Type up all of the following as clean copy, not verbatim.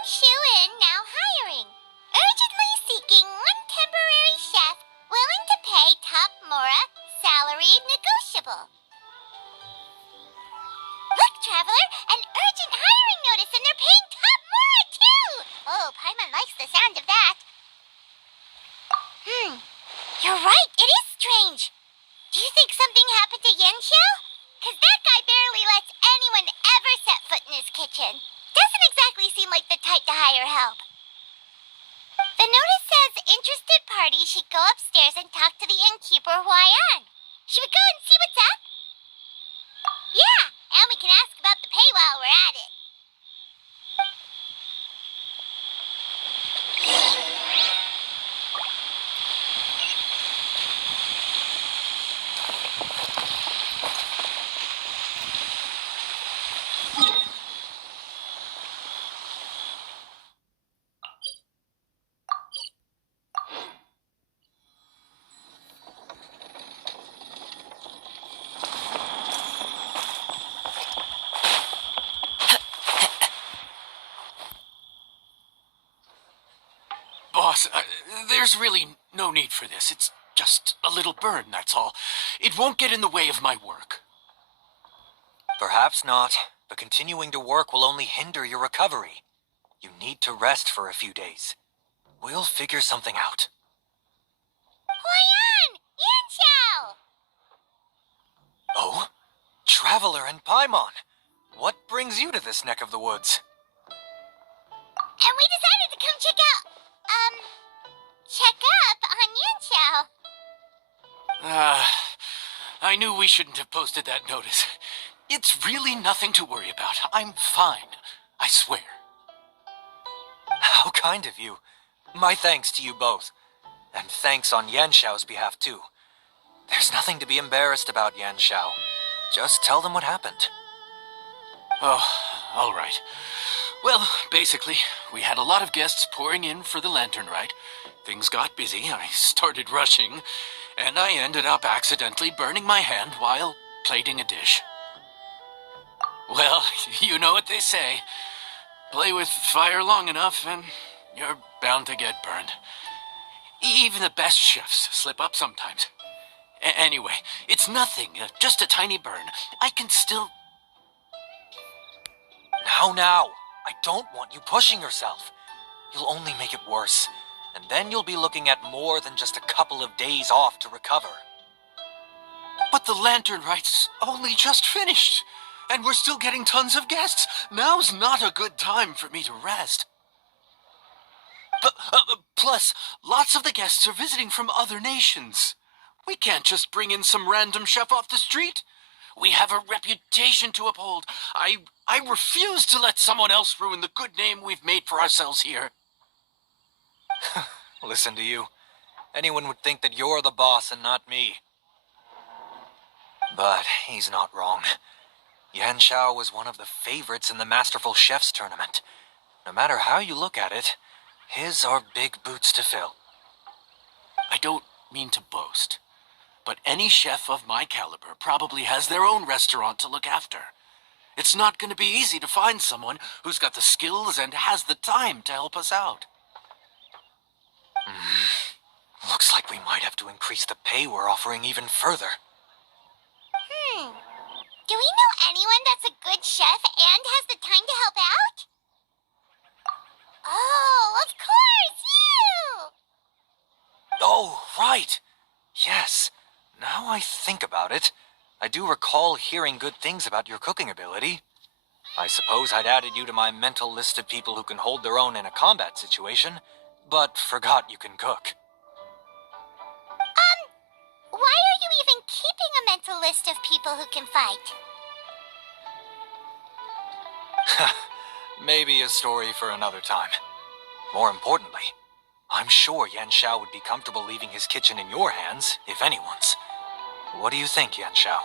Yanshu in now hiring. Urgently seeking one temporary chef willing to pay top Mora, salary negotiable. Look, Traveler, an urgent hiring notice and they're paying top Mora too! Oh, Paimon likes the sound of that. You're right, it is strange. Do you think something happened to Yanxiao? Cause that guy barely lets anyone ever set foot in his kitchen. Doesn't exactly seem like the type to hire help. The notice says interested parties should go upstairs and talk to the innkeeper Huayan. Should we go and see what's up? Yeah, and we can ask about the pay while we're at it. Boss, there's really no need for this. It's just a little burn, that's all. It won't get in the way of my work. Perhaps not, but continuing to work will only hinder your recovery. You need to rest for a few days. We'll figure something out. Huayan! Yanxiao! Oh? Traveler and Paimon! What brings you to this neck of the woods? And we decided to come check up on Yanxiao. I knew we shouldn't have posted that notice. It's really nothing to worry about. I'm fine. I swear. How kind of you. My thanks to you both. And thanks on Yanxiao's behalf, too. There's nothing to be embarrassed about, Yanxiao. Just tell them what happened. Oh, all right. Well, basically, we had a lot of guests pouring in for the lantern rite. Things got busy, I started rushing, and I ended up accidentally burning my hand while plating a dish. Well, you know what they say. Play with fire long enough and you're bound to get burned. Even the best chefs slip up sometimes. Anyway, it's nothing, just a tiny burn. I can still... Now. I don't want you pushing yourself. You'll only make it worse. And then you'll be looking at more than just a couple of days off to recover. But the lantern rite's only just finished. And we're still getting tons of guests. Now's not a good time for me to rest. But, plus, lots of the guests are visiting from other nations. We can't just bring in some random chef off the street. We have a reputation to uphold. I refuse to let someone else ruin the good name we've made for ourselves here. Listen to you. Anyone would think that you're the boss and not me. But he's not wrong. Yanxiao was one of the favorites in the Masterful Chefs tournament. No matter how you look at it, his are big boots to fill. I don't mean to boast, but any chef of my caliber probably has their own restaurant to look after. It's not going to be easy to find someone who's got the skills and has the time to help us out. Looks like we might have to increase the pay we're offering even further. Do we know anyone that's a good chef and has the time to help out? Oh, of course, you! Oh, right. Yes. Now I think about it, I do recall hearing good things about your cooking ability. I suppose I'd added you to my mental list of people who can hold their own in a combat situation, but forgot you can cook. Why are you even keeping a mental list of people who can fight? Maybe a story for another time. More importantly, I'm sure Yanxiao would be comfortable leaving his kitchen in your hands, if anyone's. What do you think, Yanxiao?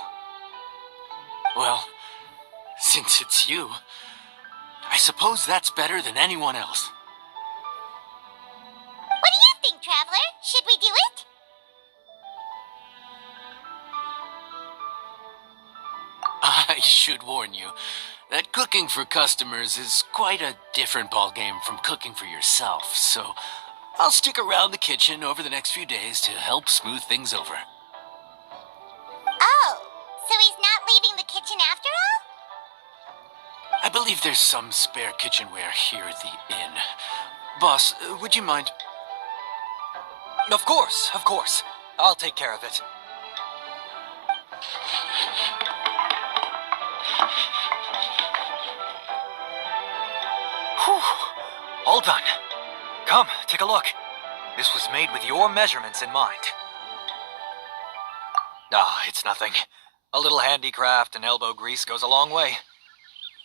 Well, since it's you, I suppose that's better than anyone else. What do you think, Traveler? Should we do it? I should warn you, that cooking for customers is quite a different ballgame from cooking for yourself, so I'll stick around the kitchen over the next few days to help smooth things over. Oh, so he's not leaving the kitchen after all? I believe there's some spare kitchenware here at the inn. Boss, would you mind? Of course, of course. I'll take care of it. Whew. All done. Come, take a look. This was made with your measurements in mind. Ah, it's nothing. A little handicraft and elbow grease goes a long way.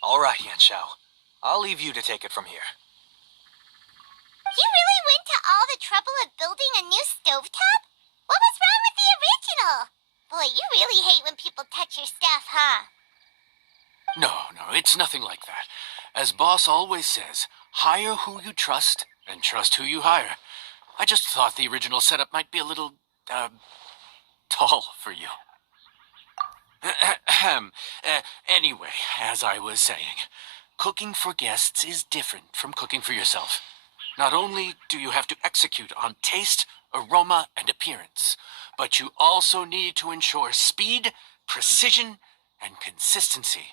All right, Yan Xiao. I'll leave you to take it from here. You really went to all the trouble of building a new stovetop? What was wrong with the original? Boy, you really hate when people touch your stuff, huh? No, it's nothing like that. As Boss always says, hire who you trust and trust who you hire. I just thought the original setup might be a little, tall for you. Anyway, as I was saying, cooking for guests is different from cooking for yourself. Not only do you have to execute on taste, aroma, and appearance, but you also need to ensure speed, precision, and consistency.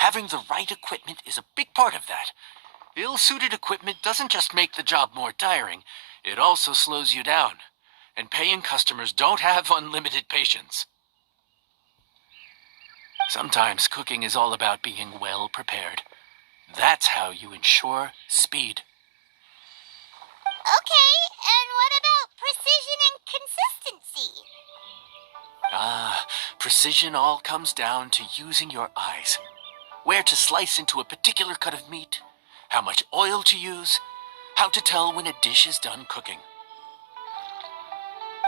Having the right equipment is a big part of that. Ill-suited equipment doesn't just make the job more tiring, it also slows you down. And paying customers don't have unlimited patience. Sometimes cooking is all about being well prepared. That's how you ensure speed. Okay, and what about precision and consistency? Precision all comes down to using your eyes. Where to slice into a particular cut of meat, how much oil to use, how to tell when a dish is done cooking.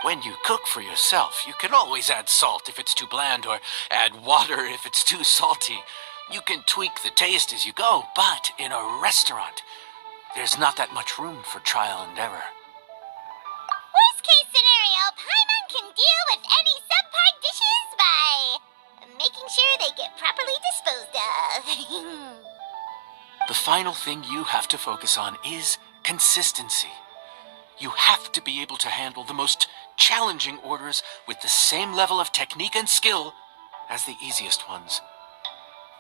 When you cook for yourself, you can always add salt if it's too bland or add water if it's too salty. You can tweak the taste as you go, but in a restaurant, there's not that much room for trial and error. Worst case scenario, Paimon can deal with any subpar dishes by making sure they get properly disposed of. The final thing you have to focus on is consistency. You have to be able to handle the most challenging orders with the same level of technique and skill as the easiest ones.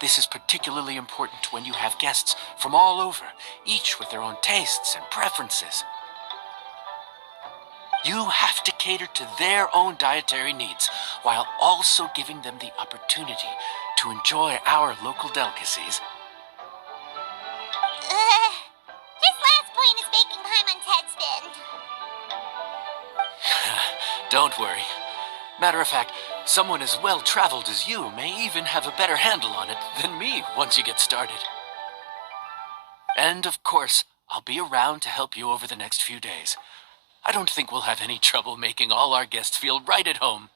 This is particularly important when you have guests from all over, each with their own tastes and preferences. You have to cater to their own dietary needs while also giving them the opportunity to enjoy our local delicacies. This last point is making Paimon's head spin. Don't worry. Matter of fact, someone as well-traveled as you may even have a better handle on it than me once you get started. And of course, I'll be around to help you over the next few days. I don't think we'll have any trouble making all our guests feel right at home.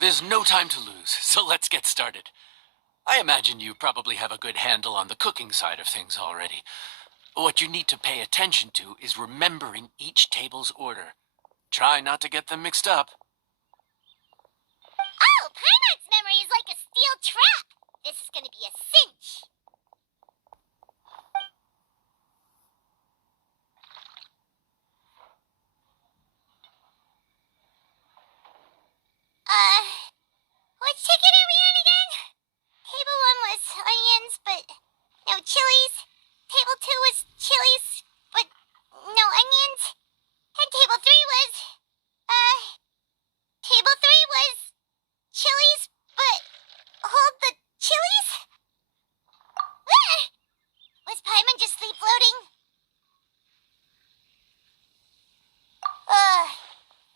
There's no time to lose, so let's get started. I imagine you probably have a good handle on the cooking side of things already. What you need to pay attention to is remembering each table's order. Try not to get them mixed up. Oh, Paimon's memory is like a steel trap. This is gonna be a cinch. Which ticket are we on again? Table 1 was onions, but no chilies. Table 2 was chilies, but no onions. And table 3 was, chilies, but hold the chilies? Was Paimon just sleep floating?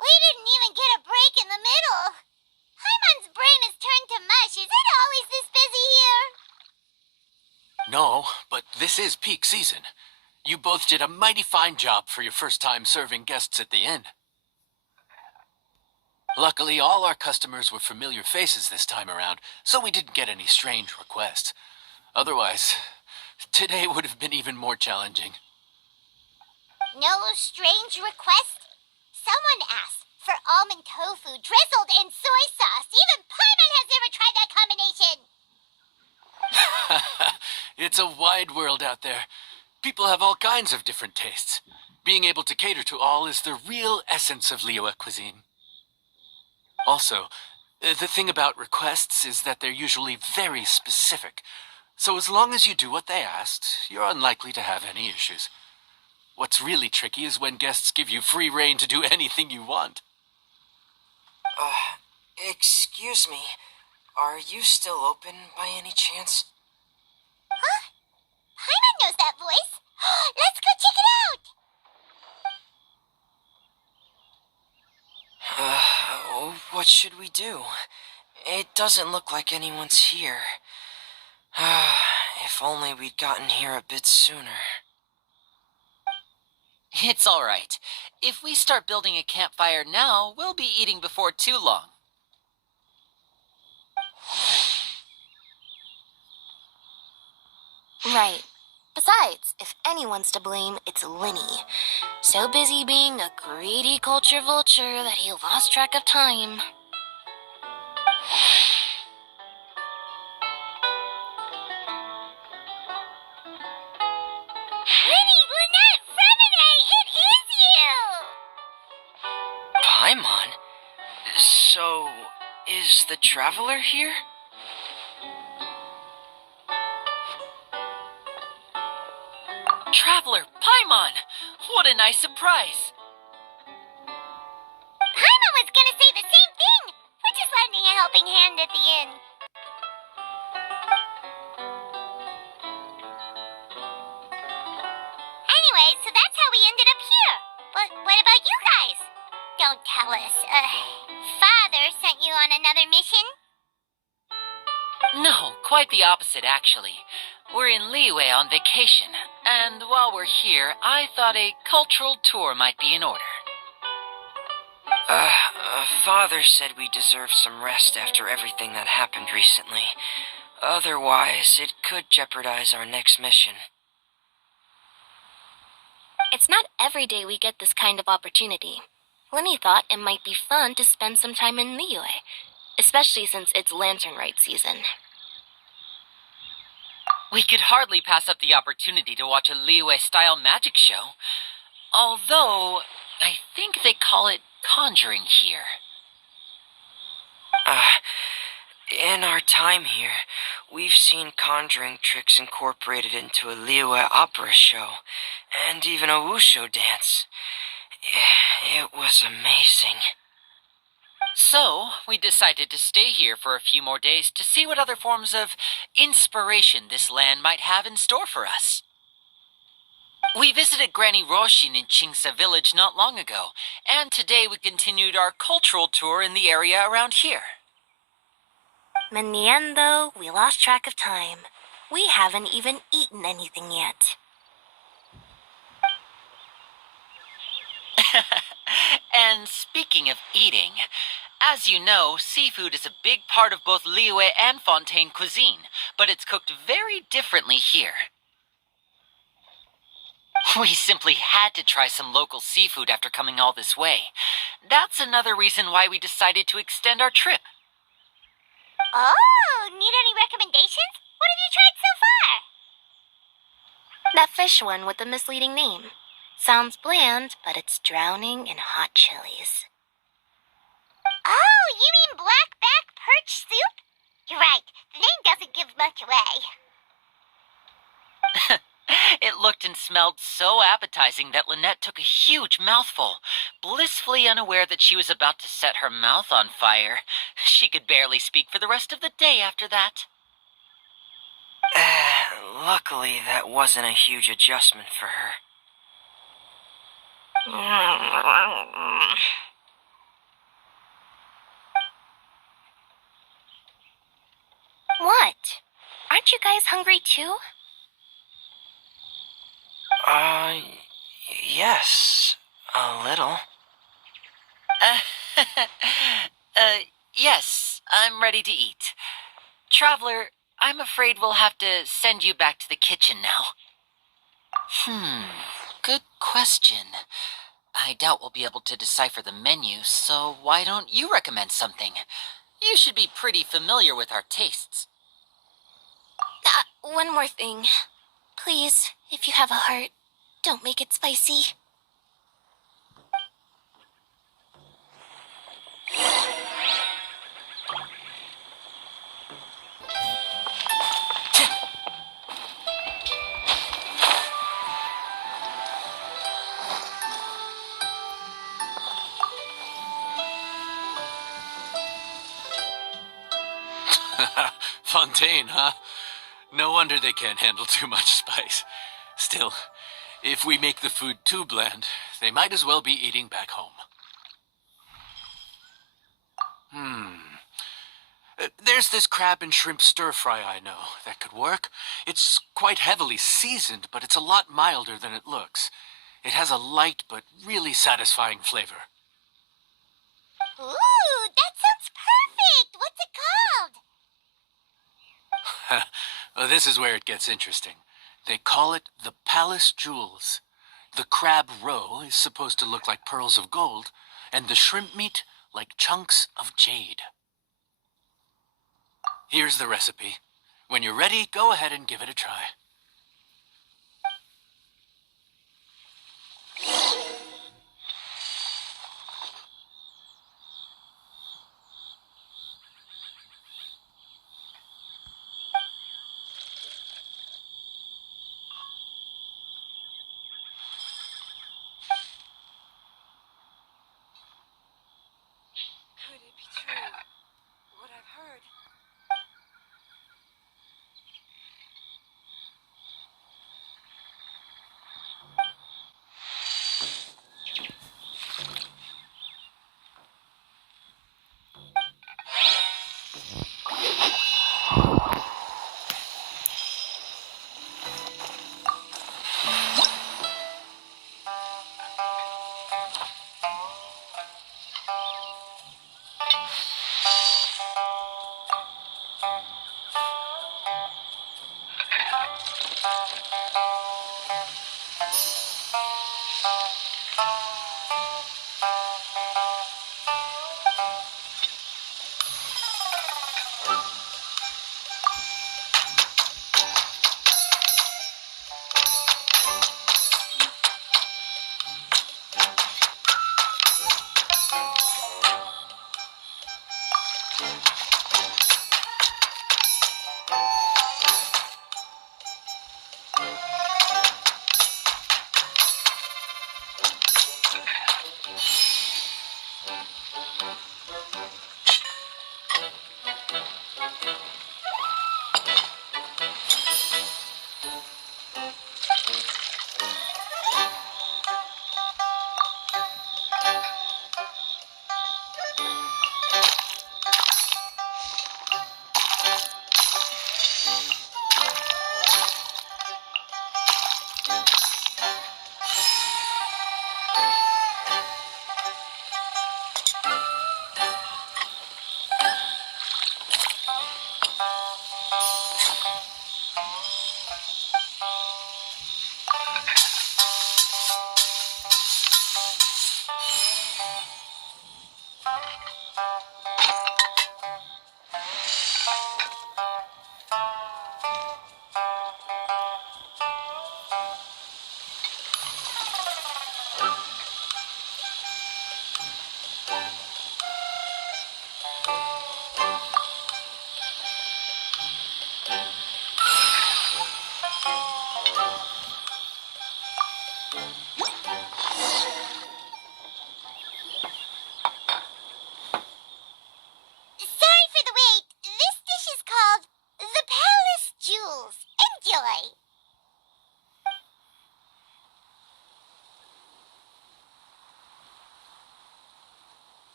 We didn't even get a break in the middle. Paimon's brain has turned to mush. Is it always this busy here? No, but this is peak season. You both did a mighty fine job for your first time serving guests at the inn. Luckily, all our customers were familiar faces this time around, so we didn't get any strange requests. Otherwise, today would have been even more challenging. No strange request? Someone asked for almond tofu drizzled in soy sauce. Even Paimon has never tried that combination. It's a wide world out there. People have all kinds of different tastes. Being able to cater to all is the real essence of Liyue cuisine. Also, the thing about requests is that they're usually very specific. So as long as you do what they asked, you're unlikely to have any issues. What's really tricky is when guests give you free rein to do anything you want. Excuse me. Are you still open by any chance? Huh? Paimon knows that voice. Let's go check it out. What should we do? It doesn't look like anyone's here. If only we'd gotten here a bit sooner. It's all right. If we start building a campfire now, we'll be eating before too long. Right. Besides, if anyone's to blame, it's Linny. So busy being a greedy culture vulture that he lost track of time. Winnie, Lynette, Fremine, it is you! Paimon? So, is the Traveler here? Traveler, Paimon! What a nice surprise! Paimon was gonna say the same thing. We're just lending a helping hand at the inn. Anyway, so that's how we ended up here. But what about you guys? Don't tell us. Father sent you on another mission? No, quite the opposite, actually. We're in Liyue on vacation, and while we're here, I thought a cultural tour might be in order. Father said we deserve some rest after everything that happened recently. Otherwise, it could jeopardize our next mission. It's not every day we get this kind of opportunity. Linny thought it might be fun to spend some time in Liyue, especially since it's lantern rite season. We could hardly pass up the opportunity to watch a Liyue-style magic show. Although, I think they call it conjuring here. In our time here, we've seen conjuring tricks incorporated into a Liyue opera show, and even a wushu dance. It was amazing. So, we decided to stay here for a few more days to see what other forms of inspiration this land might have in store for us. We visited Granny Roshin in Chingsa village not long ago, and today we continued our cultural tour in the area around here. In the end, though, we lost track of time. We haven't even eaten anything yet. And speaking of eating, as you know, seafood is a big part of both Liyue and Fontaine cuisine, but it's cooked very differently here. We simply had to try some local seafood after coming all this way. That's another reason why we decided to extend our trip. Oh, need any recommendations? What have you tried so far? That fish one with the misleading name. Sounds bland, but it's drowning in hot chilies. Oh, you mean blackback perch soup? You're right, the name doesn't give much away. It looked and smelled so appetizing that Lynette took a huge mouthful, blissfully unaware that she was about to set her mouth on fire. She could barely speak for the rest of the day after that. Luckily, that wasn't a huge adjustment for her. What? Aren't you guys hungry too? Yes, a little. Yes, I'm ready to eat. Traveler, I'm afraid we'll have to send you back to the kitchen now. Good question. I doubt we'll be able to decipher the menu, so why don't you recommend something? You should be pretty familiar with our tastes. One more thing. Please, if you have a heart, don't make it spicy. Fontaine, huh? No wonder they can't handle too much spice. Still, if we make the food too bland, they might as well be eating back home. There's this crab and shrimp stir-fry I know that could work. It's quite heavily seasoned, but it's a lot milder than it looks. It has a light but really satisfying flavor. Ooh, that sounds perfect! What's it called? Well, this is where it gets interesting. They call it the Palace Jewels. The crab roe is supposed to look like pearls of gold, and the shrimp meat like chunks of jade. Here's the recipe. When you're ready, go ahead and give it a try. Could it be true? What I've heard? Sorry for the wait. This dish is called the Palace Jewels. Enjoy!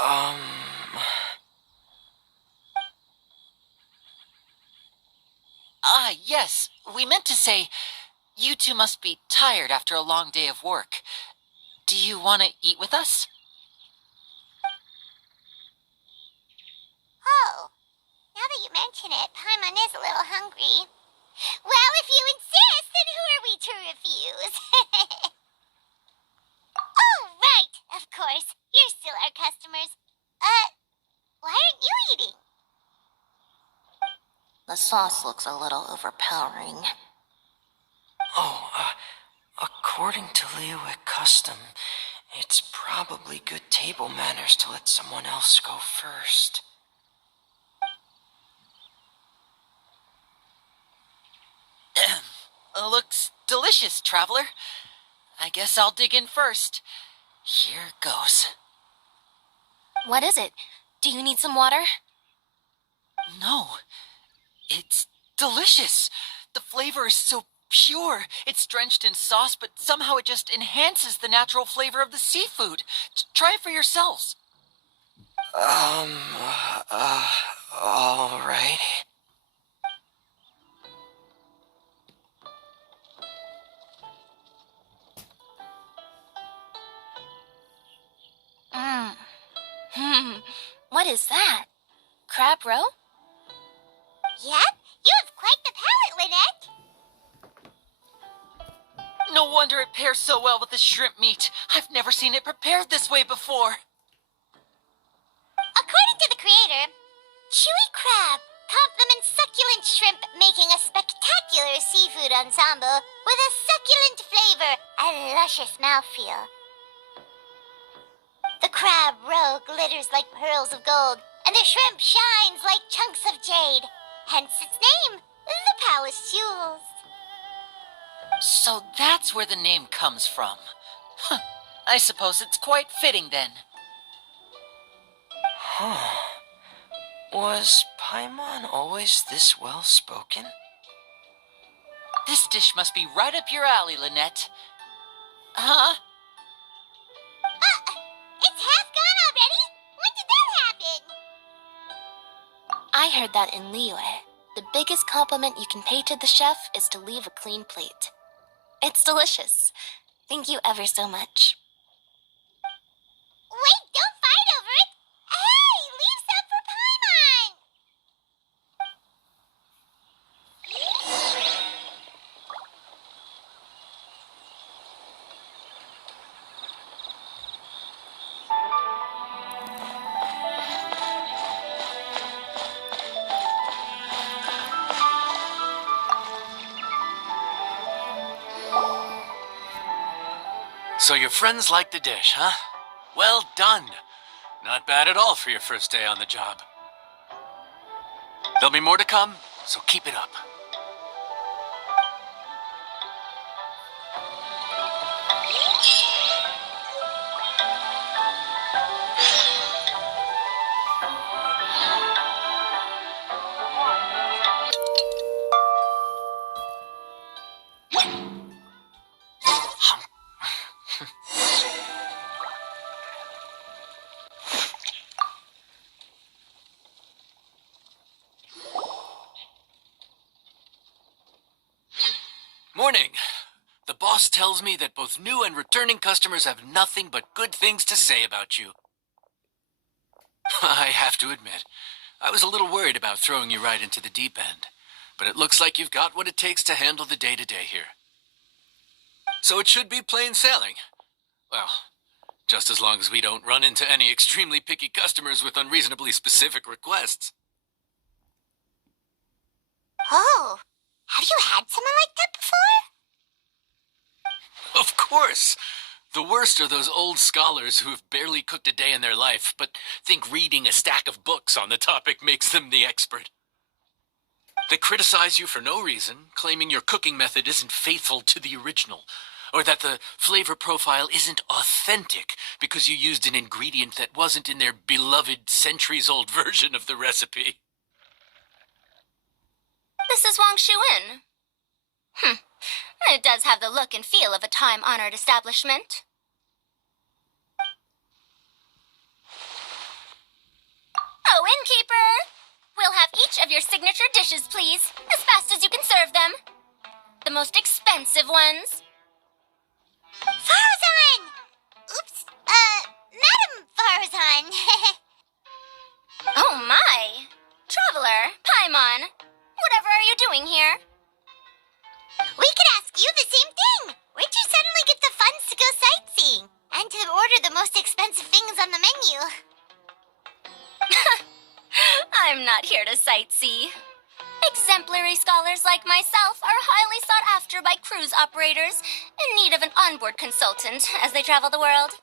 Um. Yes, we meant to say, You two must be tired after a long day of work. Do you want to eat with us? Oh, now that you mention it, Paimon is a little hungry. Well, if you insist, then who are we to refuse? Oh, right, of course. You're still our customers. Why aren't you eating? The sauce looks a little overpowering. Oh, according to Liyue custom, it's probably good table manners to let someone else go first. Looks delicious, traveler. I guess I'll dig in first. Here goes. What is it? Do you need some water? No, it's delicious. The flavor is so pure. It's drenched in sauce, but somehow it just enhances the natural flavor of the seafood. Try it for yourselves. All right. What is that? Crab roe? Yep, you have quite the palate, Lynette. No wonder it pairs so well with the shrimp meat. I've never seen it prepared this way before. According to the creator, chewy crab complements succulent shrimp, making a spectacular seafood ensemble with a succulent flavor and luscious mouthfeel. The crab roe glitters like pearls of gold, and the shrimp shines like chunks of jade. Hence its name, the Palace Jewels. So that's where the name comes from. Huh. I suppose it's quite fitting then. Huh. Was Paimon always this well spoken? This dish must be right up your alley, Lynette. Huh? It's half gone already? When did that happen? I heard that in Liyue. The biggest compliment you can pay to the chef is to leave a clean plate. It's delicious. Thank you ever so much. Wait, don't fight over it! Hey, leave some for Paimon! So your friends like the dish, huh? Well done. Not bad at all for your first day on the job. There'll be more to come, so keep it up. Morning. The boss tells me that both new and returning customers have nothing but good things to say about you. I have to admit, I was a little worried about throwing you right into the deep end, but it looks like you've got what it takes to handle the day-to-day here. So it should be plain sailing. Well, just as long as we don't run into any extremely picky customers with unreasonably specific requests. Oh, have you had someone like that before? Of course. The worst are those old scholars who have barely cooked a day in their life, but think reading a stack of books on the topic makes them the expert. They criticize you for no reason, claiming your cooking method isn't faithful to the original, or that the flavor profile isn't authentic because you used an ingredient that wasn't in their beloved centuries-old version of the recipe. This is Wang Shuin. It does have the look and feel of a time-honored establishment. Oh, innkeeper! We'll have each of your signature dishes, please, as fast as you can serve them. the most expensive ones. Farazan! Oops, Madam Farazan. Oh my! Traveler, Paimon, whatever are you doing here? We could ask you the same thing. Where'd you suddenly get the funds to go sightseeing? And to order the most expensive things on the menu? I'm not here to sightsee. Exemplary scholars like myself are highly sought after by cruise operators in need of an onboard consultant as they travel the world.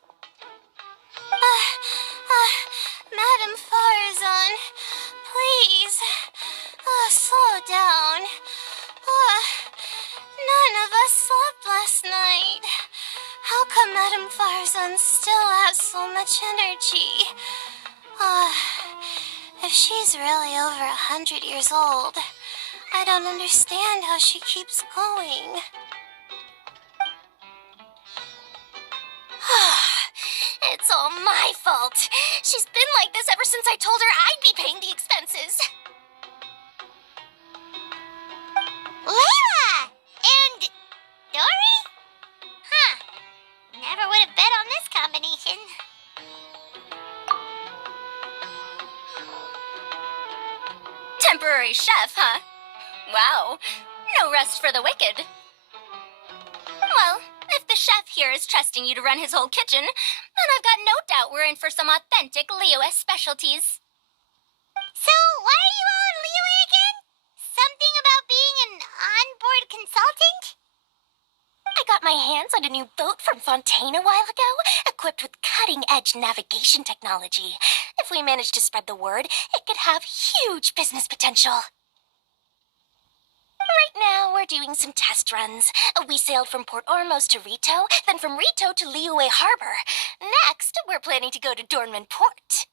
Madam Farazan, please, slow down. None of us slept last night. How come Madam Farazan still has so much energy? If she's really over 100 years old, I don't understand how she keeps going. It's all my fault. She's been like this ever since I told her I'd be paying the expenses. Layla! And Dory? Huh. Never would have bet on this combination. Temporary chef, huh? Wow. No rest for the wicked. Well, if the chef here is trusting you to run his whole kitchen, then I've got no doubt we're in for some authentic Liyue specialties. So, why are you all in Liyue again? Something about being an onboard consultant? I got my hands on a new boat from Fontaine a while ago, equipped with cutting-edge navigation technology. If we manage to spread the word, it could have huge business potential. Right now, we're doing some test runs. We sailed from Port Ormos to Rito, then from Rito to Liyue Harbor. Next, we're planning to go to Dornman Port.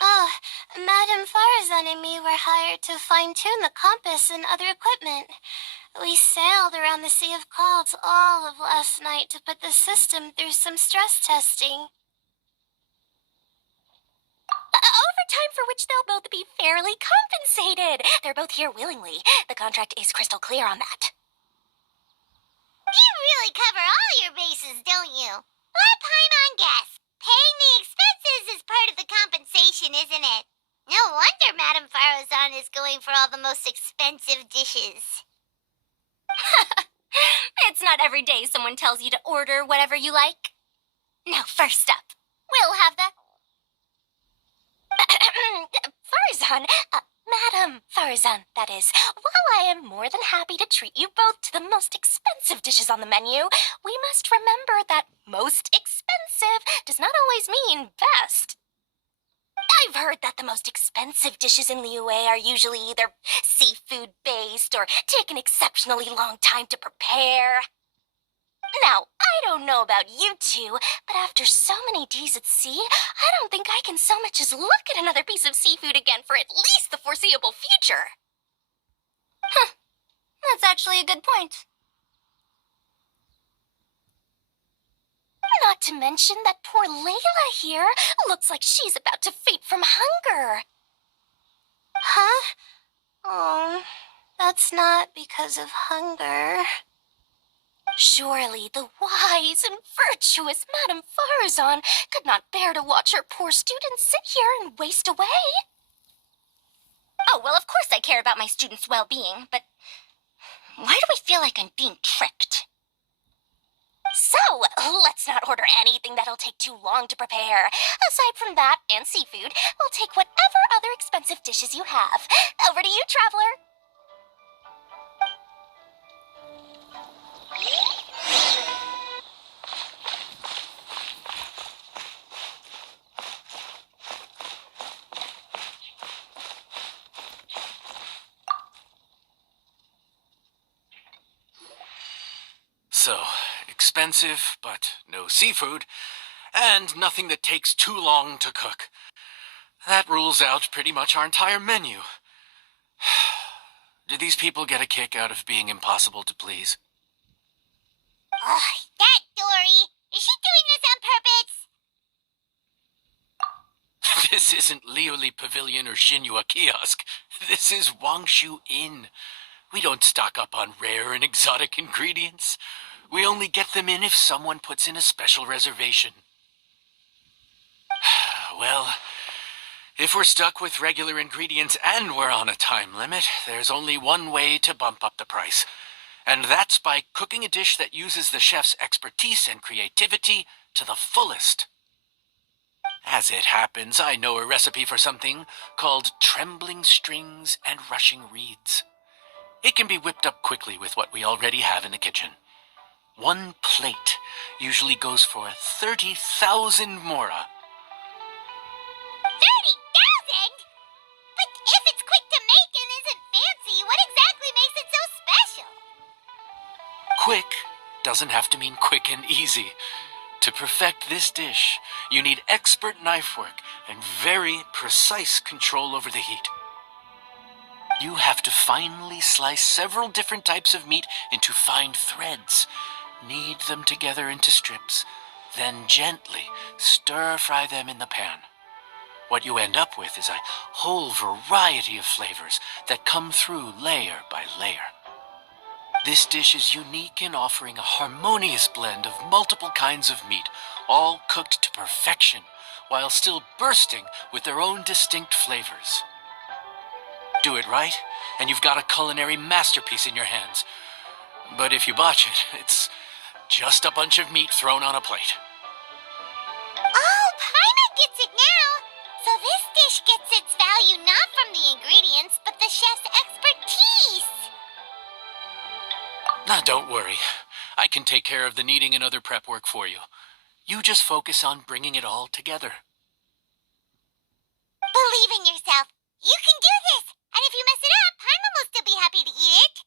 Oh, Madam Farazan and me were hired to fine-tune the compass and other equipment. We sailed around the Sea of Clouds all of last night to put the system through some stress testing. Overtime for which they'll both be fairly compensated. They're both here willingly. The contract is crystal clear on that. You really cover all your bases, don't you? Let Paimon guess. Paying the expenses is part of the compensation, isn't it? No wonder Madame Farazan is going for all the most expensive dishes. It's not every day someone tells you to order whatever you like. Now, first up, we'll have the... Farazan, Madam Farazan, that is. While I am more than happy to treat you both to the most expensive dishes on the menu, we must remember that most expensive does not always mean best. I've heard that the most expensive dishes in Liyue are usually either seafood-based or take an exceptionally long time to prepare. Now, I don't know about you two, but after so many days at sea, I don't think I can so much as look at another piece of seafood again for at least the foreseeable future. Huh. That's actually a good point. Not to mention that poor Layla here looks like she's about to faint from hunger. Huh? Oh, that's not because of hunger. Surely the wise and virtuous Madame Farazan could not bear to watch her poor students sit here and waste away. Oh, well, of course I care about my students' well-being, but why do I feel like I'm being tricked? So, let's not order anything that'll take too long to prepare. Aside from that and seafood, we'll take whatever other expensive dishes you have. Over to you, traveler. So, expensive, but no seafood, and nothing that takes too long to cook. That rules out pretty much our entire menu. Do these people get a kick out of being impossible to please? Ugh, that Dory! Is she doing this on purpose? This isn't Liuli Pavilion or Xinhua Kiosk. This is Wangshu Inn. We don't stock up on rare and exotic ingredients. We only get them in if someone puts in a special reservation. Well, if we're stuck with regular ingredients and we're on a time limit, there's only one way to bump up the price. And that's by cooking a dish that uses the chef's expertise and creativity to the fullest. As it happens, I know a recipe for something called trembling strings and rushing reeds. It can be whipped up quickly with what we already have in the kitchen. One plate usually goes for 30,000 mora. 30,000? But if it's quick to make and isn't fancy, what exactly makes it so special? Quick doesn't have to mean quick and easy. To perfect this dish, you need expert knife work and very precise control over the heat. You have to finely slice several different types of meat into fine threads, knead them together into strips, then gently stir-fry them in the pan. What you end up with is a whole variety of flavors that come through layer by layer. This dish is unique in offering a harmonious blend of multiple kinds of meat, all cooked to perfection, while still bursting with their own distinct flavors. Do it right, and you've got a culinary masterpiece in your hands. But if you botch it, it's just a bunch of meat thrown on a plate. Oh, Paimon gets it now! So this dish gets its value not from the ingredients, but the chef's expertise! Now, don't worry. I can take care of the kneading and other prep work for you. You just focus on bringing it all together. Believe in yourself. You can do this! And if you mess it up, Paimon will still be happy to eat it.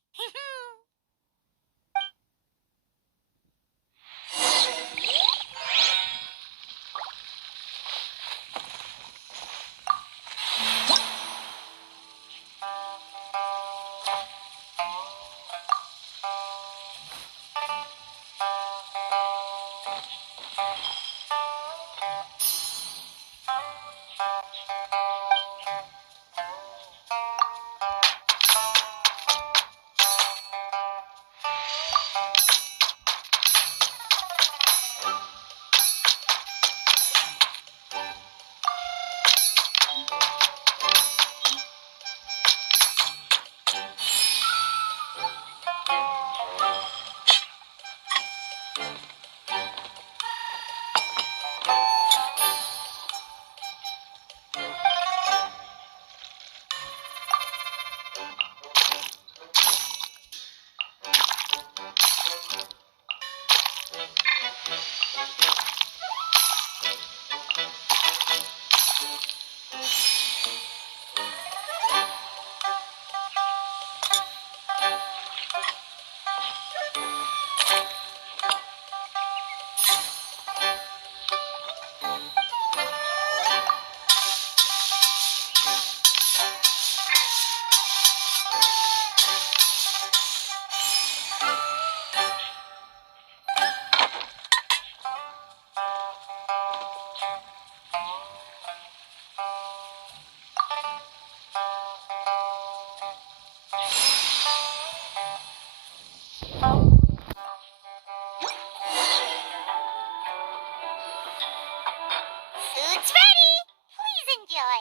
Food's ready! Please enjoy.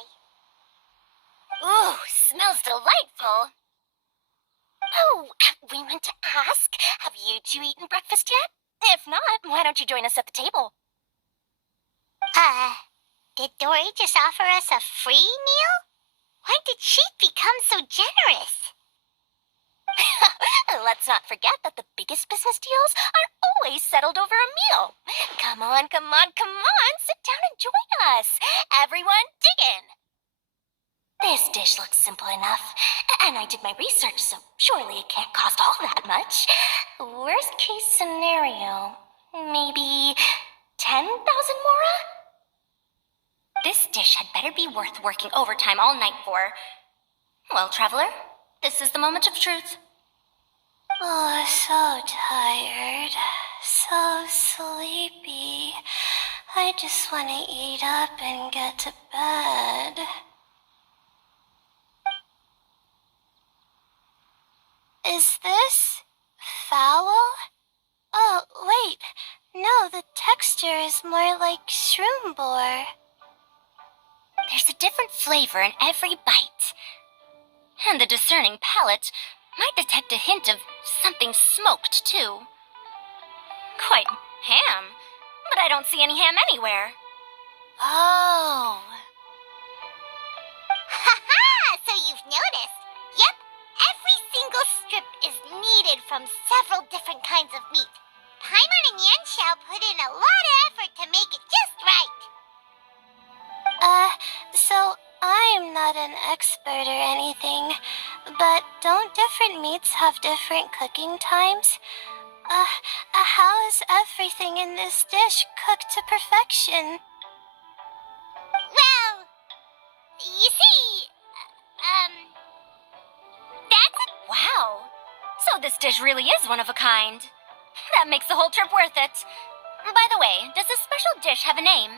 Ooh, smells delightful. Oh, we meant to ask, have you two eaten breakfast yet? If not, why don't you join us at the table? Did Dory just offer us a free meal? When did she become so generous? Let's not forget that the biggest business deals are always settled over a meal. Come on, come on, come on. Sit down and join us. Everyone, dig in. This dish looks simple enough, and I did my research, so surely it can't cost all that much. Worst case scenario, maybe 10,000 mora? This dish had better be worth working overtime all night for. Well, traveler, this is the moment of truth. Oh, so tired. So sleepy. I just want to eat up and get to bed. Is this foul? Oh, wait. No, the texture is more like shroom boar. There's a different flavor in every bite. And the discerning palate might detect a hint of something smoked, too. Quite ham, but I don't see any ham anywhere. Oh. Haha! So you've noticed. Yep, every single strip is kneaded from several different kinds of meat. Paimon and Yanxiao put in a lot of effort to make it just right. So I'm not an expert or anything, but don't different meats have different cooking times? How is everything in this dish cooked to perfection? Well, you see, that's a... Wow. So this dish really is one of a kind. That makes the whole trip worth it. By the way, does this special dish have a name?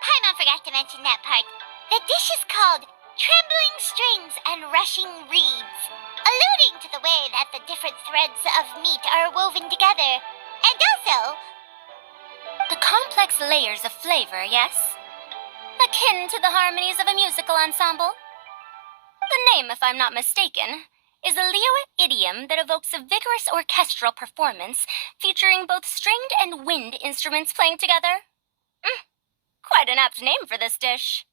Paimon forgot to mention that part. The dish is called Trembling Strings and Rushing Reeds, alluding to the way that the different threads of meat are woven together. And also... The complex layers of flavor, yes? Akin to the harmonies of a musical ensemble? The name, if I'm not mistaken, is a Liyue idiom that evokes a vigorous orchestral performance featuring both stringed and wind instruments playing together. Quite an apt name for this dish.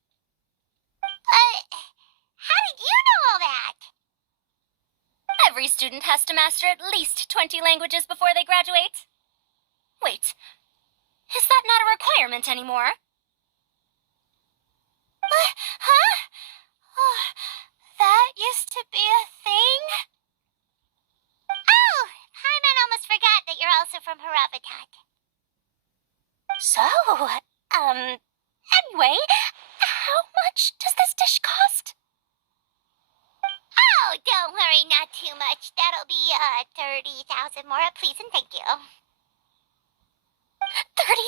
How did you know all that? Every student has to master at least 20 languages before they graduate. Wait, is that not a requirement anymore? Huh? Oh, that used to be a thing? Oh, Paimon almost forgot that you're also from Harabatat. So, anyway, how much does this dish cost? Oh, don't worry, not too much. That'll be, 30,000 more, please and thank you. 30,000?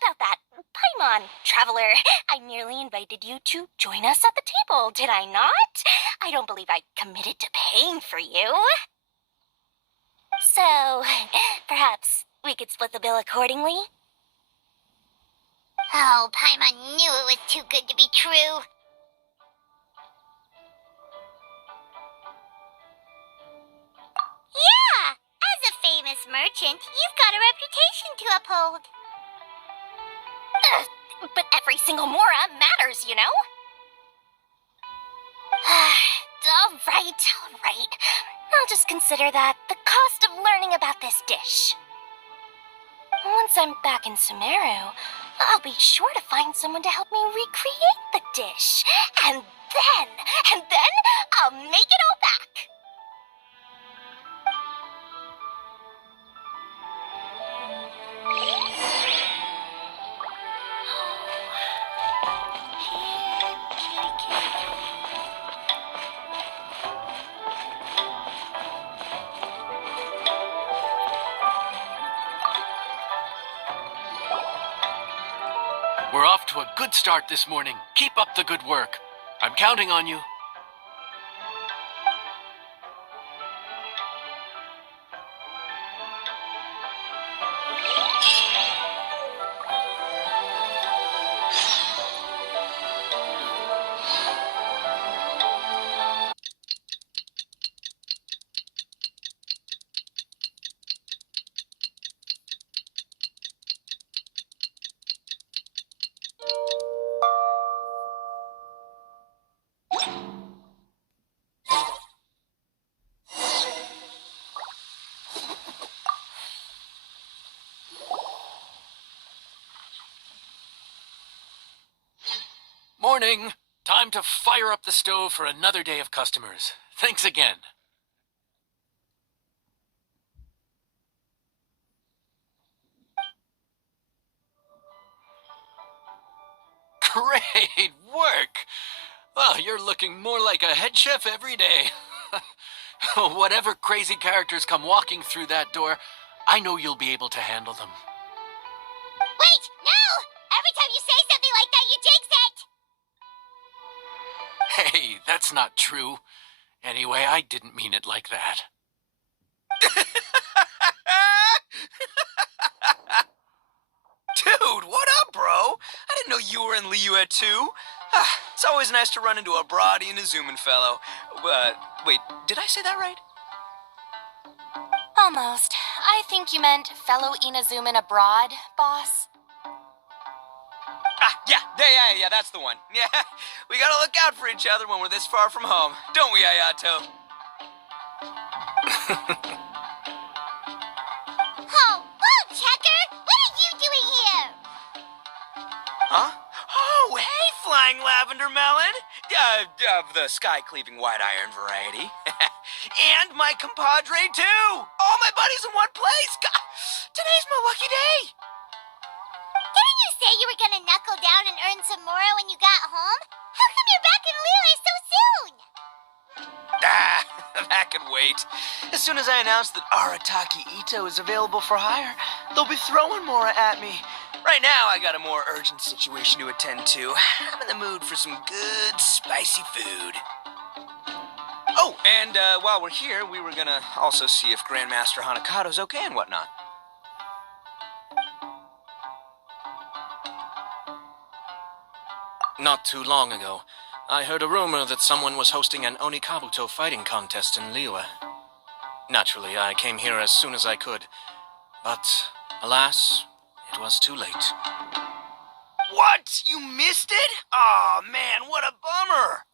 About that, Paimon, traveler, I merely invited you to join us at the table, did I not? I don't believe I committed to paying for you. So, perhaps we could split the bill accordingly? Oh, Paimon knew it was too good to be true. Yeah, as a famous merchant, you've got a reputation to uphold. But every single mora matters, you know? All right. I'll just consider that the cost of learning about this dish. Once I'm back in Sumeru, I'll be sure to find someone to help me recreate the dish. And then I'll make it all back. We're off to a good start this morning. Keep up the good work. I'm counting on you. Morning. Time to fire up the stove for another day of customers. Thanks again. Great work! Well, you're looking more like a head chef every day. Whatever crazy characters come walking through that door, I know you'll be able to handle them. Wait, no! Every time you say something like that, you jinx it! that's not true. Anyway, I didn't mean it like that. Dude, what up, bro? I didn't know you were in Liyue too. It's always nice to run into a Brody and a Zoomin fellow. Wait, did I say that right? Almost. I think you meant fellow Inazuman abroad, boss. Yeah, that's the one. Yeah, we gotta look out for each other when we're this far from home. Don't we, Ayato? Oh, Bullchucker! What are you doing here? Huh? Oh, hey, Flying Lavender Melon! Of the sky-cleaving white iron variety. And my compadre, too! All my buddies in one place! God, today's my lucky day! Didn't you say you were gonna knuckle down and earn some more when you got home? How come you're back in Liyue so soon? That can wait. As soon as I announce that Arataki Ito is available for hire, they'll be throwing Mora at me. Right now, I got a more urgent situation to attend to. I'm in the mood for some good, spicy food. Oh, and while we're here, we were gonna also see if Grandmaster Hanakado's okay and whatnot. Not too long ago, I heard a rumor that someone was hosting an Onikabuto fighting contest in Liyue. Naturally, I came here as soon as I could, but alas, it was too late. What? You missed it? Aw, man, what a bummer!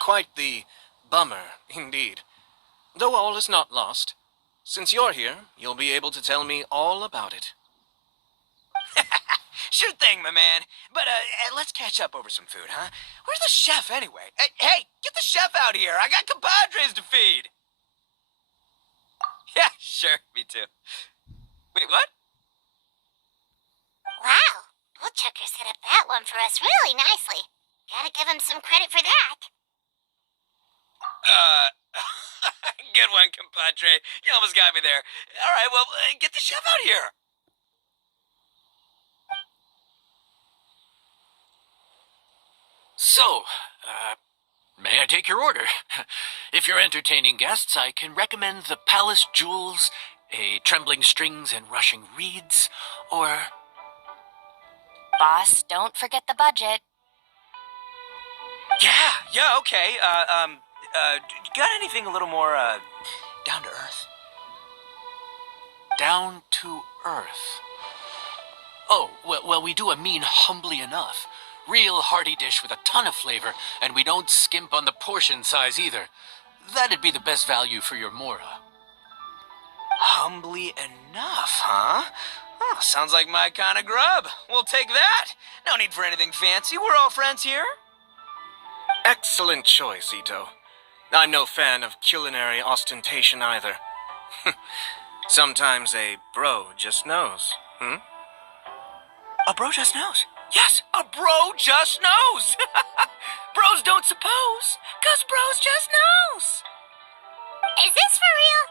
Quite the bummer, indeed. Though all is not lost. Since you're here, you'll be able to tell me all about it. Sure thing, my man. But let's catch up over some food, huh? Where's the chef, anyway? Hey, get the chef out here. I got compadres to feed. Yeah, sure, me too. Wait, what? Wow, Bullchucker set up that one for us really nicely. Gotta give him some credit for that. Good one, compadre. You almost got me there. All right, well, get the chef out here. So, may I take your order? If you're entertaining guests, I can recommend the Palace Jewels, a Trembling Strings and Rushing Reeds, or... Boss, don't forget the budget. Yeah, okay. Got anything a little more, down to earth? Down to earth. Oh, well, we do a mean humbly enough. Real hearty dish with a ton of flavor, and we don't skimp on the portion size either. That'd be the best value for your Mora. Humbly enough, huh? Oh, sounds like my kind of grub. We'll take that. No need for anything fancy. We're all friends here. Excellent choice, Ito. I'm no fan of culinary ostentation either. Sometimes a bro just knows, A bro just knows. Yes, a bro just knows. Bros don't suppose, 'cause bros just knows. Is this for real?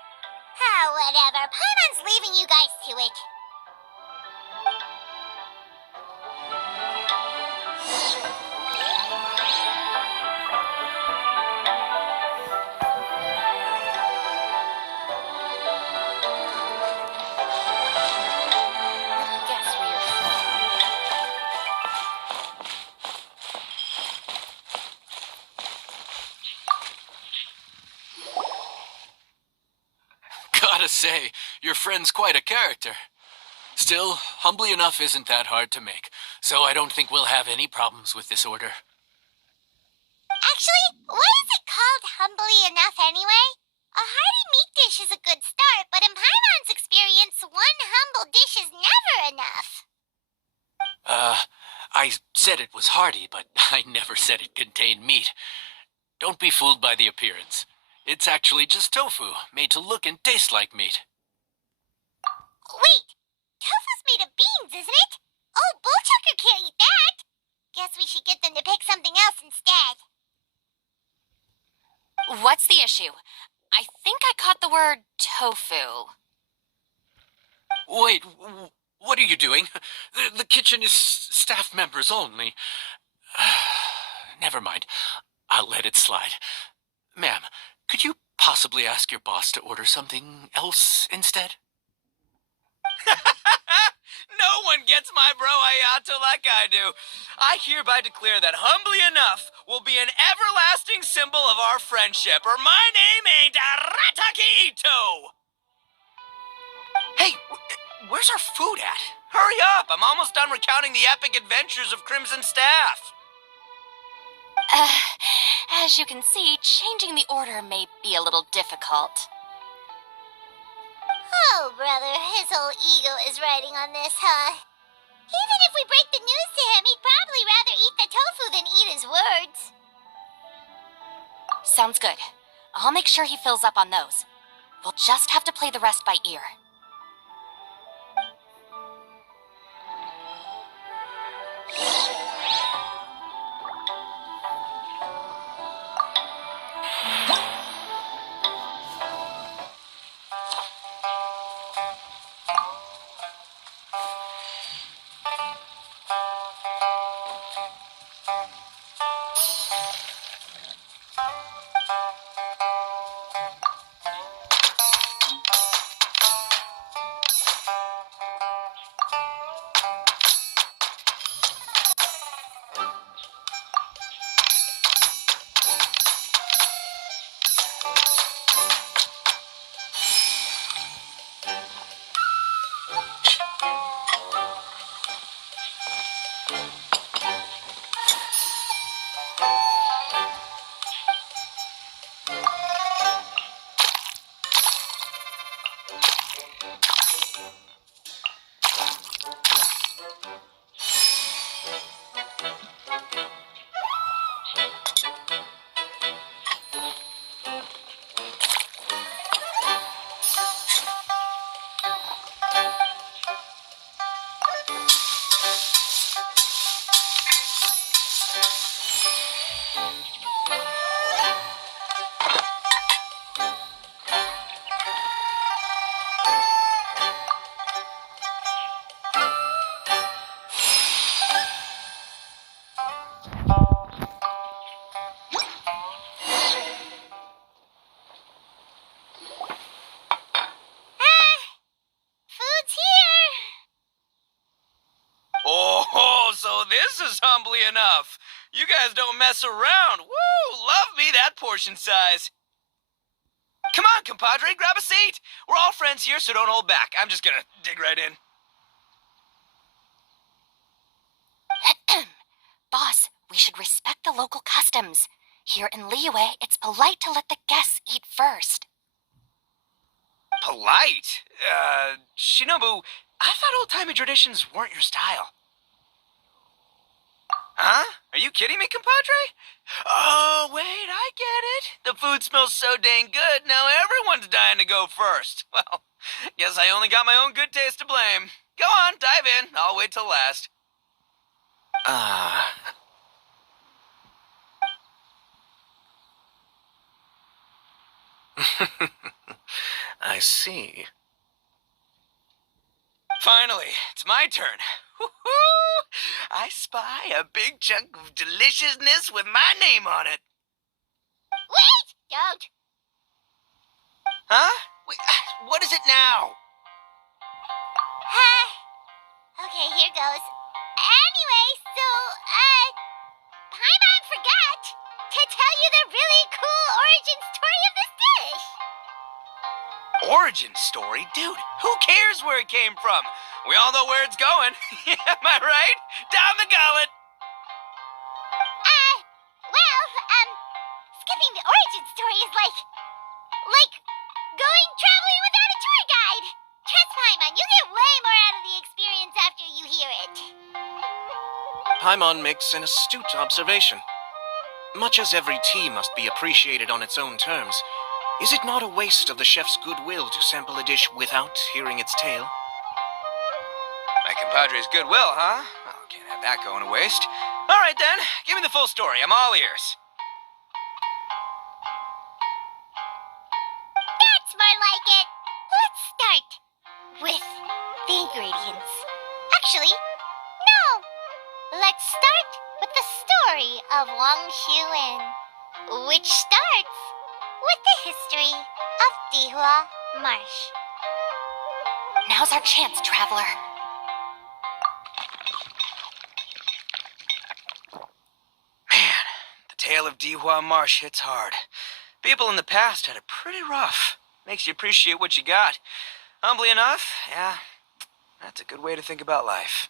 Oh, whatever. Paimon's leaving you guys to it. Guess where you're Gotta say, your friend's quite a character. Still, humbly enough isn't that hard to make, so I don't think we'll have any problems with this order. Actually, why is it called humbly enough anyway? A hearty meat dish is a good start, but in Paimon's experience, one humble dish is never enough. I said it was hearty, but I never said it contained meat. Don't be fooled by the appearance. It's actually just tofu, made to look and taste like meat. Wait, tofu's made of beans, isn't it? Oh, Bullchucker can't eat that. Guess we should get them to pick something else instead. What's the issue? I think I caught the word tofu. Wait, what are you doing? The kitchen is staff members only. never mind. I'll let it slide. Ma'am, could you possibly ask your boss to order something else instead? No one gets my bro Ayato like I do. I hereby declare that Humbly Enough will be an everlasting symbol of our friendship, or my name ain't Arataki Ito! Hey, where's our food at? Hurry up! I'm almost done recounting the epic adventures of Crimson Staff. As you can see, changing the order may be a little difficult. Oh, brother, his whole ego is riding on this, huh? Even if we break the news to him, he'd probably rather eat the tofu than eat his words. Sounds good. I'll make sure he fills up on those. We'll just have to play the rest by ear. Food's here! Oh, so this is Humbly Enough. You guys don't mess around. Woo! Love me that portion size. Come on, compadre, grab a seat. We're all friends here, so don't hold back. I'm just gonna dig right in. Boss, we should respect the local customs. Here in Liyue, it's polite to let the guests eat first. Polite? Shinobu, I thought old-timey traditions weren't your style. Huh? Are you kidding me, compadre? Oh, wait, I get it. The food smells so dang good, now everyone's dying to go first. Well, guess I only got my own good taste to blame. Go on, dive in. I'll wait till last. I see. Finally, it's my turn. Woo-hoo! I spy a big chunk of deliciousness with my name on it. Wait! Don't! Huh? Wait, what is it now? Okay, here goes. Anyway, so, Paimon forgot to tell you the really cool origin story of this dish. Origin story? Dude, who cares where it came from? We all know where it's going. Am I right? Down the gullet. Skipping the origin story is like going traveling without a tour guide. Trust Paimon, you get way more out of the experience after you hear it. Paimon makes an astute observation. Much as every tea must be appreciated on its own terms, is it not a waste of the chef's goodwill to sample a dish without hearing its tale? My compadre's goodwill, huh? Oh, can't have that going to waste. All right, then. Give me the full story. I'm all ears. That's more like it. Let's start with the ingredients. Actually, no. Let's let's start with the story of Wang Xuan, which starts with the history of Dihua Marsh. Now's our chance, Traveler. Man, the tale of Dihua Marsh hits hard. People in the past had it pretty rough. Makes you appreciate what you got. Humbly enough, yeah, that's a good way to think about life.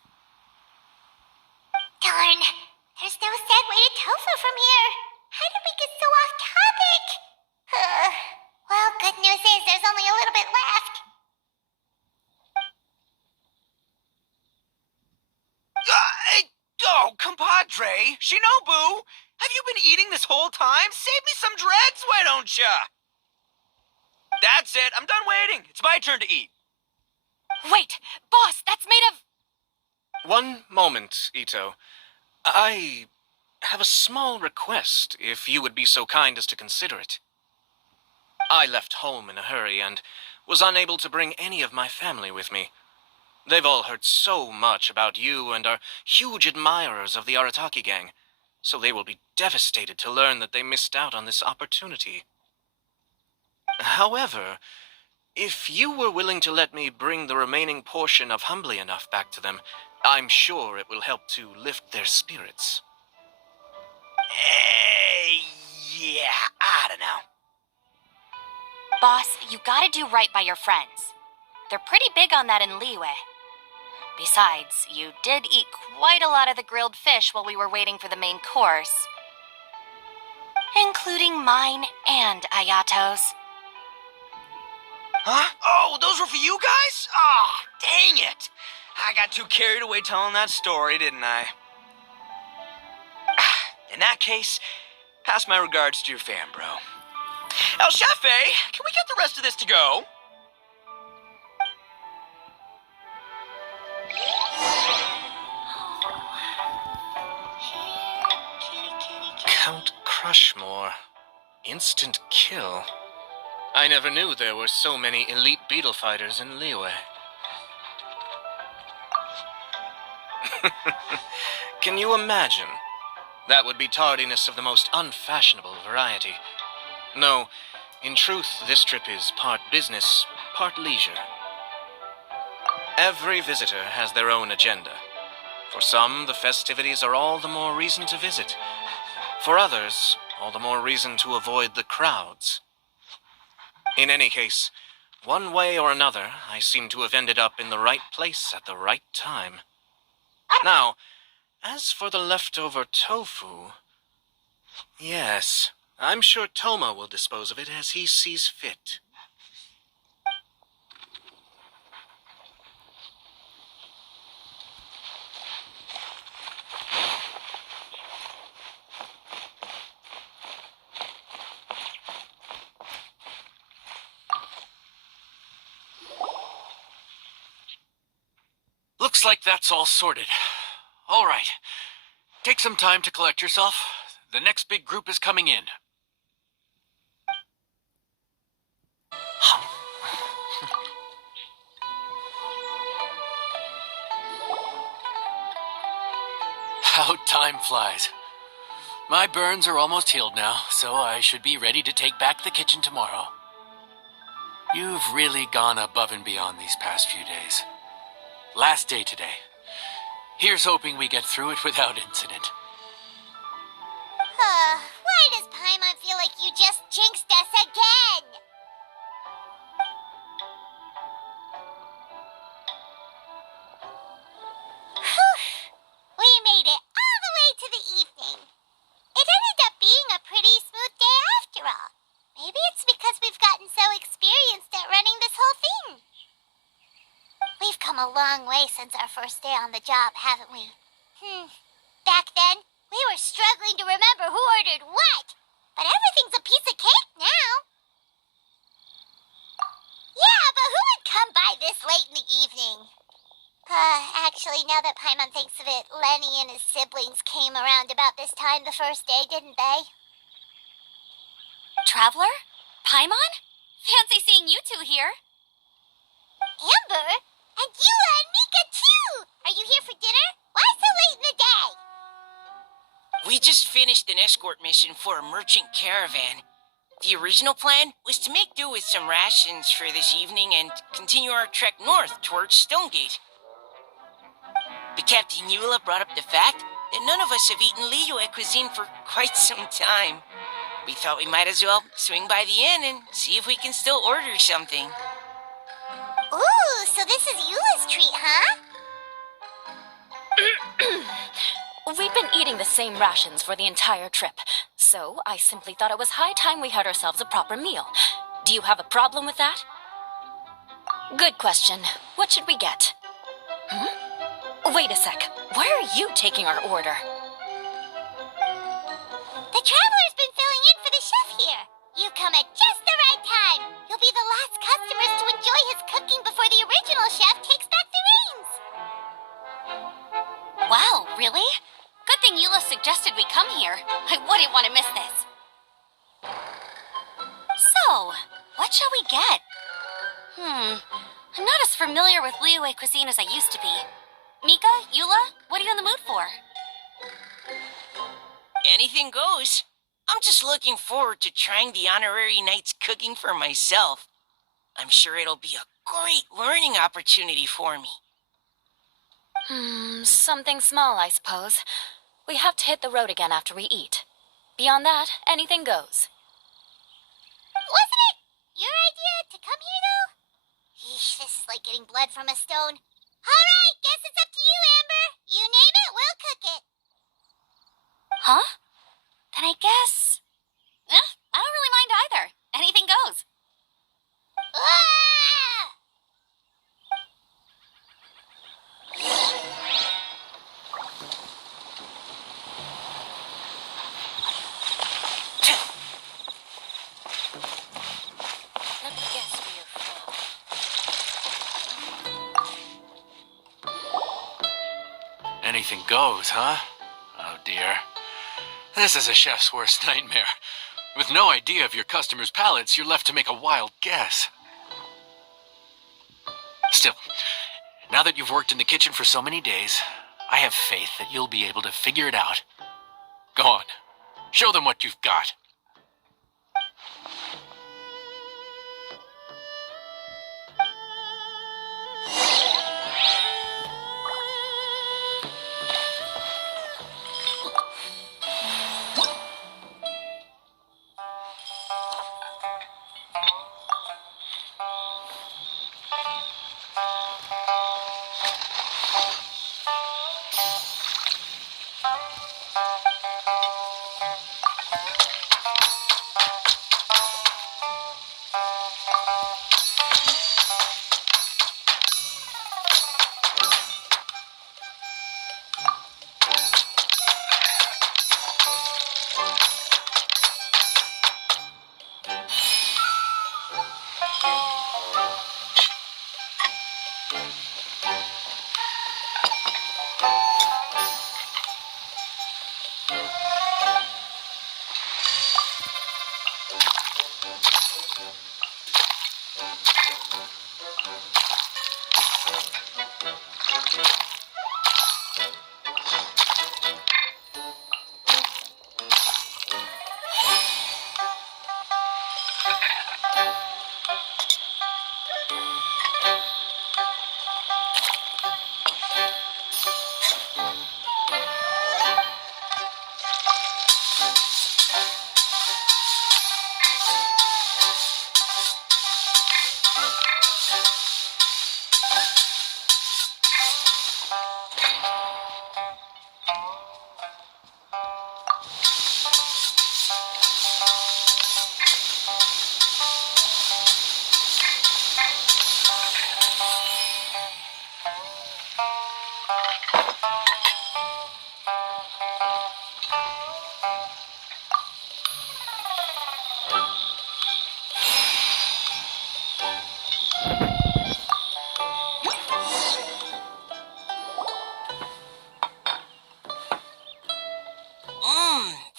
Darn, there's no segue to tofu from here. How did we get so off topic? Well, good news is there's only a little bit left. Oh, compadre, Shinobu, have you been eating this whole time? Save me some dregs, why don't ya? That's it, I'm done waiting. It's my turn to eat. Wait, boss, that's made of... One moment, Ito. I have a small request, if you would be so kind as to consider it. I left home in a hurry and was unable to bring any of my family with me. They've all heard so much about you and are huge admirers of the Arataki gang, so they will be devastated to learn that they missed out on this opportunity. However, if you were willing to let me bring the remaining portion of Humbly Enough back to them, I'm sure it will help to lift their spirits. Yeah, I don't know. Boss, you gotta do right by your friends. They're pretty big on that in Liyue. Besides, you did eat quite a lot of the grilled fish while we were waiting for the main course. Including mine and Ayato's. Huh? Oh, those were for you guys? Oh, dang it. I got too carried away telling that story, didn't I? In that case, pass my regards to your fan, bro. El Chefe, can we get the rest of this to go? Count Crushmore. Instant kill. I never knew there were so many elite beetle fighters in Liyue. Can you imagine? That would be tardiness of the most unfashionable variety. No, in truth, this trip is part business, part leisure. Every visitor has their own agenda. For some, the festivities are all the more reason to visit. For others, all the more reason to avoid the crowds. In any case, one way or another, I seem to have ended up in the right place at the right time. Now, as for the leftover tofu... Yes, I'm sure Toma will dispose of it as he sees fit. Looks like that's all sorted. All right. Take some time to collect yourself. The next big group is coming in. How time flies. My burns are almost healed now, so I should be ready to take back the kitchen tomorrow. You've really gone above and beyond these past few days. Last day today. Here's hoping we get through it without incident. Why does Paimon feel like you just jinxed us again? Whew. We made it all the way to the evening. It ended up being a pretty smooth day after all. Maybe it's because we've gotten so experienced at running this whole thing. We've come a long way since our first day on the job, haven't we? Back then, we were struggling to remember who ordered what. But everything's a piece of cake now. Yeah, but who would come by this late in the evening? Actually, now that Paimon thinks of it, Lenny and his siblings came around about this time the first day, didn't they? Traveler? Paimon? Fancy seeing you two here. Amber? And Yula and Mika too! Are you here for dinner? Why so late in the day? We just finished an escort mission for a merchant caravan. The original plan was to make do with some rations for this evening and continue our trek north towards Stonegate. But Captain Eula brought up the fact that none of us have eaten Liyue cuisine for quite some time. We thought we might as well swing by the inn and see if we can still order something. Ooh, so this is Eula's treat, huh? We've been eating the same rations for the entire trip, so I simply thought it was high time we had ourselves a proper meal. Do you have a problem with that? Good question. What should we get? Wait a sec. Why are you taking our order? The traveler's been filling in for the chef here. You come at just the right time. You'll be the last customers to enjoy his cooking before the original chef takes back the reins. Wow, really? Good thing Eula suggested we come here. I wouldn't want to miss this. So, what shall we get? I'm not as familiar with Liyue cuisine as I used to be. Mika, Eula, what are you in the mood for? Anything goes. I'm just looking forward to trying the honorary knight's cooking for myself. I'm sure it'll be a great learning opportunity for me. Something small, I suppose. We have to hit the road again after we eat. Beyond that, anything goes. Wasn't it your idea to come here, though? Yeesh, this is like getting blood from a stone. All right, guess it's up to you, Amber. You name it, we'll cook it. Huh? Then I guess... I don't really mind either. Anything goes. Ah! Let me guess where you're from. Anything goes, huh? Oh dear. This is a chef's worst nightmare. With no idea of your customers' palates, you're left to make a wild guess. Still, now that you've worked in the kitchen for so many days, I have faith that you'll be able to figure it out. Go on. Show them what you've got.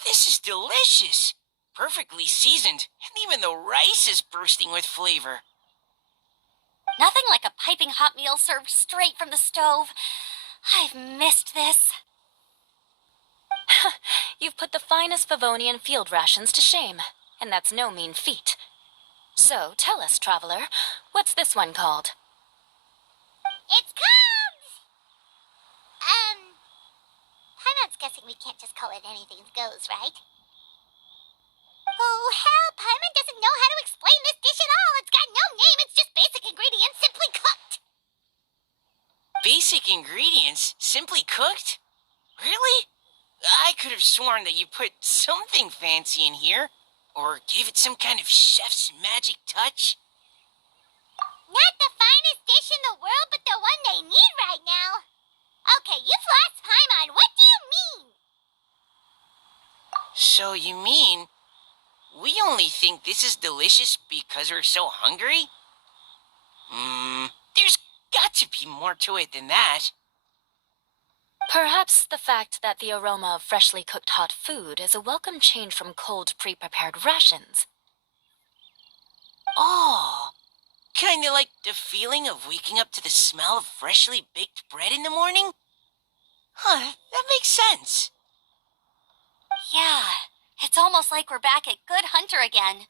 This is delicious. Perfectly seasoned, and even the rice is bursting with flavor. Nothing like a piping hot meal served straight from the stove. I've missed this. You've put the finest Favonian field rations to shame, and that's no mean feat. So, tell us, traveler, what's this one called? It's called... Paimon's guessing we can't just call it anything goes, right? Oh, hell, Paimon doesn't know how to explain this dish at all. It's got no name, it's just basic ingredients simply cooked. Basic ingredients simply cooked? Really? I could have sworn that you put something fancy in here, or gave it some kind of chef's magic touch. Not the finest dish in the world, but the one they need right now. Okay, you've lost Paimon. What do you mean? So you mean we only think this is delicious because we're so hungry? There's got to be more to it than that. Perhaps the fact that the aroma of freshly cooked hot food is a welcome change from cold, pre-prepared rations. Oh, kinda like the feeling of waking up to the smell of freshly baked bread in the morning? Huh, that makes sense. Yeah, it's almost like we're back at Good Hunter again.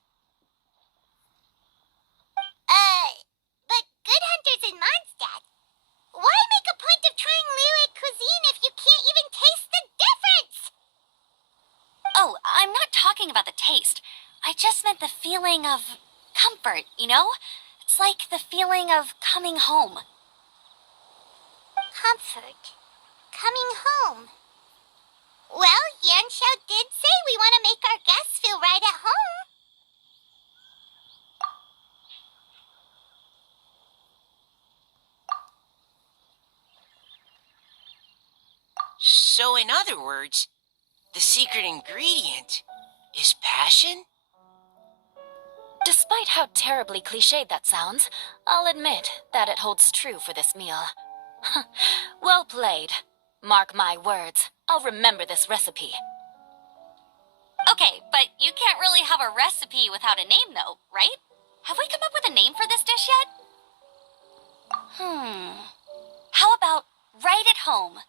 But Good Hunter's in Mondstadt. Why make a point of trying Liyue cuisine if you can't even taste the difference? Oh, I'm not talking about the taste. I just meant the feeling of comfort, you know? It's like the feeling of coming home. Comfort. Coming home. Well, Yanxiao did say we want to make our guests feel right at home. So in other words, the secret ingredient is passion? Despite how terribly cliched that sounds, I'll admit that it holds true for this meal. Well played. Mark my words, I'll remember this recipe. Okay, but you can't really have a recipe without a name, though, right? Have we come up with a name for this dish yet? How about Right at Home?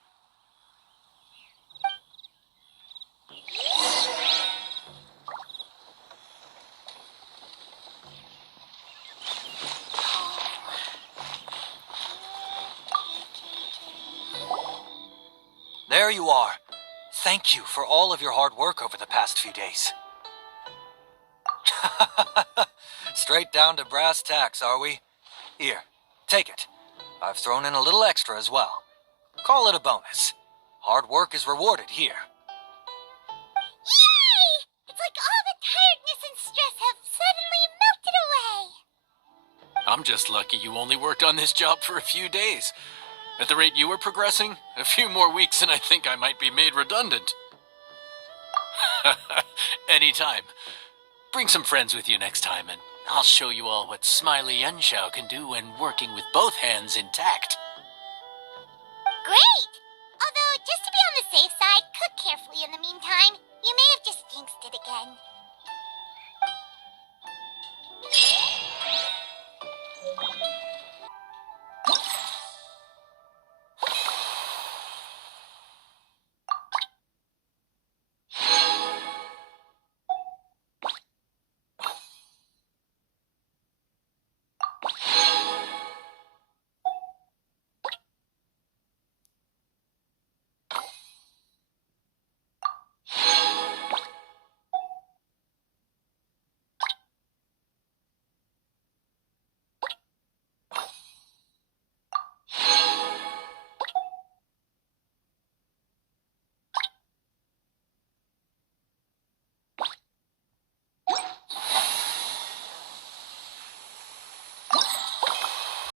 There you are. Thank you for all of your hard work over the past few days. Straight down to brass tacks, are we? Here, take it. I've thrown in a little extra as well. Call it a bonus. Hard work is rewarded here. Yay! It's like all the tiredness and stress have suddenly melted away. I'm just lucky you only worked on this job for a few days. At the rate you were progressing, a few more weeks and I think I might be made redundant. Anytime. Bring some friends with you next time, and I'll show you all what Smiley Yanxiao can do when working with both hands intact. Great!